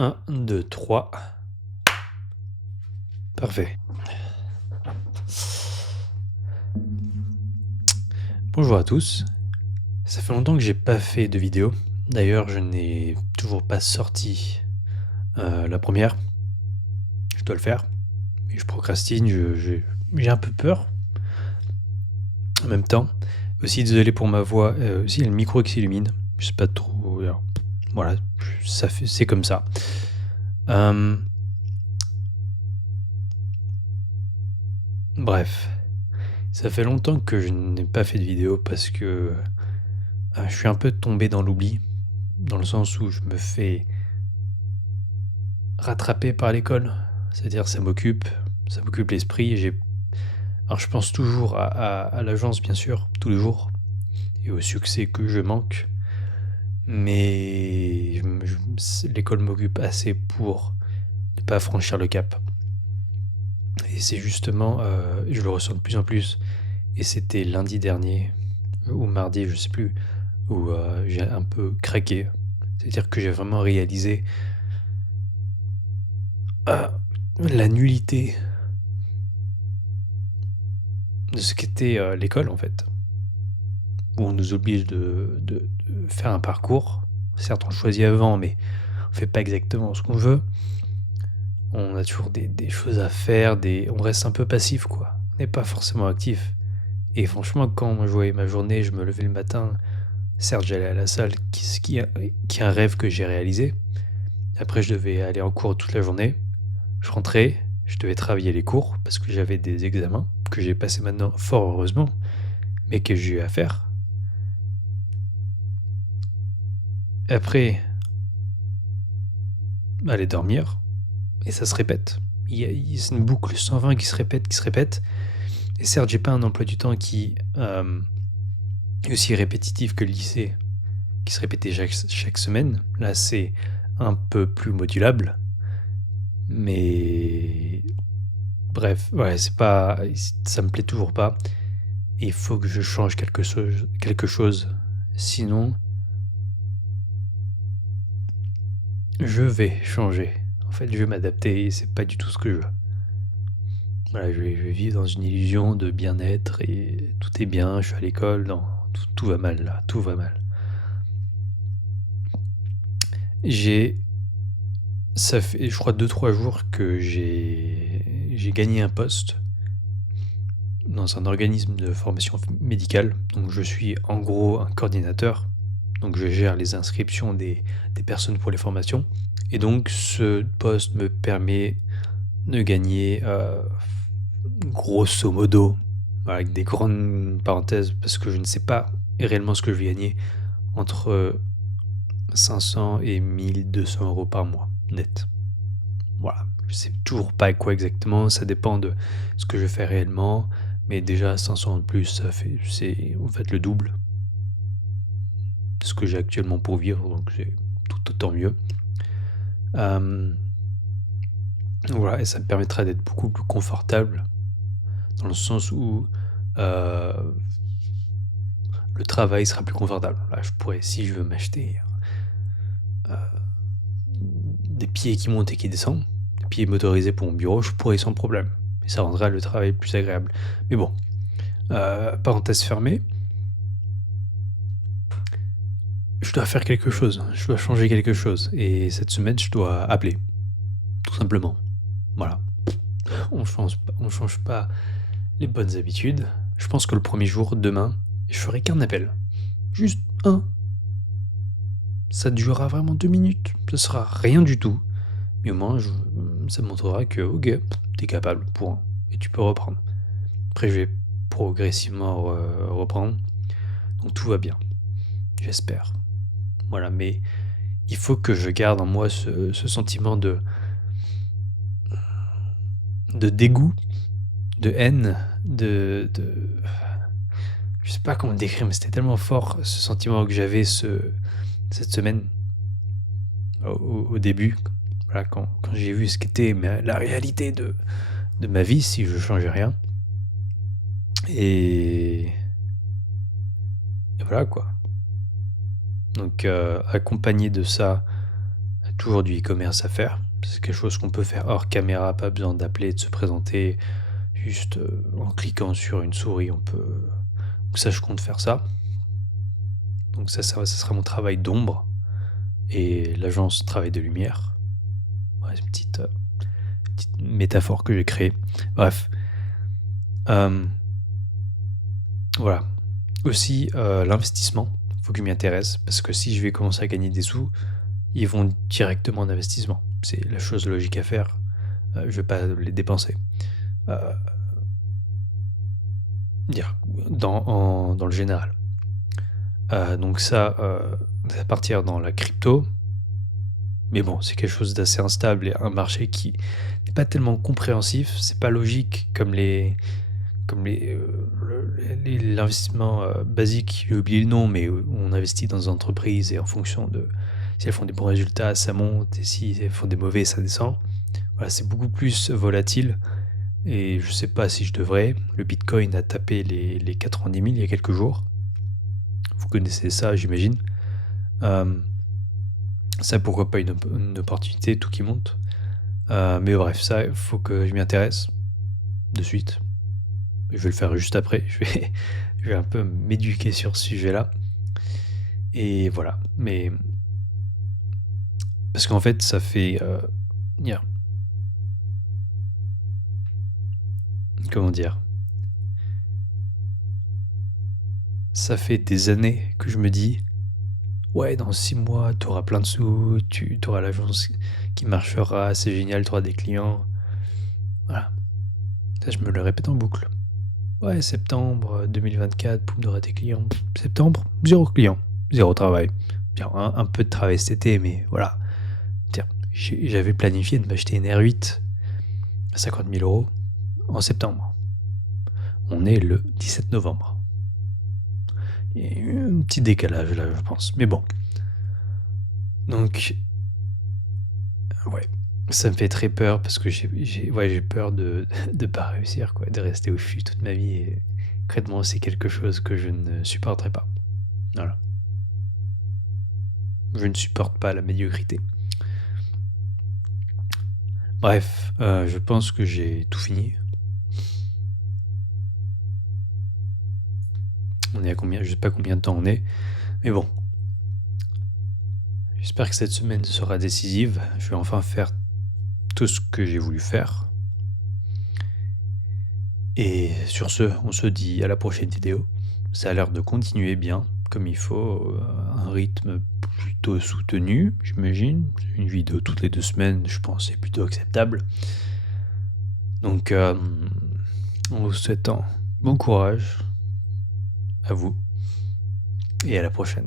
1, 2, 3. Parfait. Bonjour à tous. Ça fait longtemps que j'ai pas fait de vidéo. D'ailleurs, je n'ai toujours pas sorti la première. Je dois le faire. Mais je procrastine, j'ai un peu peur. En même temps, aussi désolé pour ma voix. Aussi, il y a le micro qui s'illumine. Je sais pas trop. Alors, voilà, c'est comme ça. Bref, ça fait longtemps que je n'ai pas fait de vidéo parce que je suis un peu tombé dans l'oubli, dans le sens où je me fais rattraper par l'école. C'est-à-dire ça m'occupe l'esprit. Alors je pense toujours à l'agence, bien sûr, tous les jours, et au succès que je manque. Mais l'école m'occupe assez pour ne pas franchir le cap. Et c'est justement, je le ressens de plus en plus. Et c'était lundi dernier, ou mardi, je sais plus, où j'ai un peu craqué. C'est-à-dire que j'ai vraiment réalisé la nullité de ce qu'était l'école, en fait. Où on nous oblige de faire un parcours. Certes, on le choisit avant, mais on fait pas exactement ce qu'on veut. On a toujours des choses à faire, on reste un peu passif, quoi. On n'est pas forcément actif. Et franchement, quand je voyais ma journée, je me levais le matin. Certes, j'allais à la salle, qui est un rêve que j'ai réalisé. Après, je devais aller en cours toute la journée. Je rentrais, je devais travailler les cours parce que j'avais des examens que j'ai passés maintenant, fort heureusement, mais que j'ai eu à faire. Après, aller dormir, et ça se répète. C'est une boucle 120 qui se répète, qui se répète. Et certes, j'ai pas un emploi du temps qui est aussi répétitif que le lycée, qui se répétait chaque semaine. Là, c'est un peu plus modulable. Mais bref, ouais, ça me plaît toujours pas. Et il faut que je change quelque chose. Sinon, je vais changer. En fait, je vais m'adapter et c'est pas du tout ce que je veux. Voilà, je vais vivre dans une illusion de bien-être et tout est bien, je suis à l'école. Non, tout va mal là, tout va mal. J'ai. Ça fait, je crois, 2-3 jours que j'ai gagné un poste dans un organisme de formation médicale. Donc, je suis en gros un coordinateur. Donc, je gère les inscriptions des personnes pour les formations. Et donc, ce poste me permet de gagner grosso modo, avec des grandes parenthèses, parce que je ne sais pas réellement ce que je vais gagner, entre 500 et 1200 euros par mois, net. Voilà, je sais toujours pas quoi exactement, ça dépend de ce que je fais réellement, mais déjà 500 de plus, c'est en fait le double de ce que j'ai actuellement pour vivre, donc c'est tout autant mieux. Voilà, et ça me permettra d'être beaucoup plus confortable, dans le sens où le travail sera plus confortable. Là, je pourrais, si je veux m'acheter des pieds qui montent et qui descendent, des pieds motorisés pour mon bureau, je pourrais sans problème. Et ça rendra le travail plus agréable. Mais bon, parenthèse fermée, je dois faire quelque chose, je dois changer quelque chose. Et cette semaine, je dois appeler, tout simplement. Voilà. On change pas les bonnes habitudes. Je pense que le premier jour, demain, je ferai qu'un appel. Juste un. Ça durera vraiment 2 minutes. Ce sera rien du tout. Mais au moins, ça montrera que, ok, t'es capable, point. Et tu peux reprendre. Après, je vais progressivement reprendre. Donc tout va bien. J'espère. Voilà, mais il faut que je garde en moi ce sentiment de dégoût, de haine, je sais pas comment le décrire, mais c'était tellement fort ce sentiment que j'avais cette semaine au début. Voilà, quand j'ai vu ce qu'était la réalité de ma vie si je changeais rien. Et voilà quoi. Donc accompagné de ça, toujours du e-commerce à faire. C'est quelque chose qu'on peut faire hors caméra, pas besoin d'appeler, de se présenter. Juste en cliquant sur une souris, on peut. Donc ça, je compte faire ça. Donc ça sera mon travail d'ombre. Et l'agence travail de lumière. Ouais, c'est une petite métaphore que j'ai créée. Bref. Euh, voilà. Aussi, l'investissement. Il faut que je m'y intéresse. Parce que si je vais commencer à gagner des sous, ils vont directement en investissement. C'est la chose logique à faire. Je ne vais pas les dépenser. Euh, dans le général. Donc ça va partir dans la crypto. Mais bon, c'est quelque chose d'assez instable et un marché qui n'est pas tellement compréhensif. C'est pas logique comme l'investissement basique. J'ai oublié le nom, mais on investit dans des entreprises et en fonction de si elles font des bons résultats, ça monte, et si elles font des mauvais, ça descend. Voilà, c'est beaucoup plus volatile. Et je sais pas si je devrais. Le Bitcoin a tapé les 90 000 il y a quelques jours. Vous connaissez ça, j'imagine. Euh, Ça, pourquoi pas une opportunité, tout qui monte. Mais bref, ça, il faut que je m'y intéresse de suite. Je vais le faire juste après. Je vais un peu m'éduquer sur ce sujet-là. Et voilà. Mais parce qu'en fait, ça fait yeah. Comment dire? Ça fait des années que je me dis, ouais, dans 6 mois, tu auras plein de sous, tu auras l'agence qui marchera, c'est génial, tu auras des clients. Voilà. Ça, je me le répète en boucle. Ouais, septembre 2024, poum, t'auras tes clients. Septembre, zéro client, zéro travail. Bien, un peu de travail cet été, mais voilà. Tiens, j'avais planifié de m'acheter une R8 à 50 000 euros en septembre. On est le 17 novembre. Il y a eu un petit décalage là, je pense. Mais bon. Donc, ouais, ça me fait très peur parce que j'ai peur de ne pas réussir, quoi, de rester au fût toute ma vie. Et concrètement, c'est quelque chose que je ne supporterai pas. Voilà. Je ne supporte pas la médiocrité. Bref, je pense que j'ai tout fini. On est à combien? Je sais pas combien de temps on est. Mais bon. J'espère que cette semaine sera décisive. Je vais enfin faire tout ce que j'ai voulu faire. Et sur ce, on se dit à la prochaine vidéo. Ça a l'air de continuer bien, comme il faut. Un rythme plutôt soutenu, j'imagine. Une vidéo toutes les 2 semaines, je pense, c'est plutôt acceptable. Donc, en vous souhaitant bon courage à vous et à la prochaine.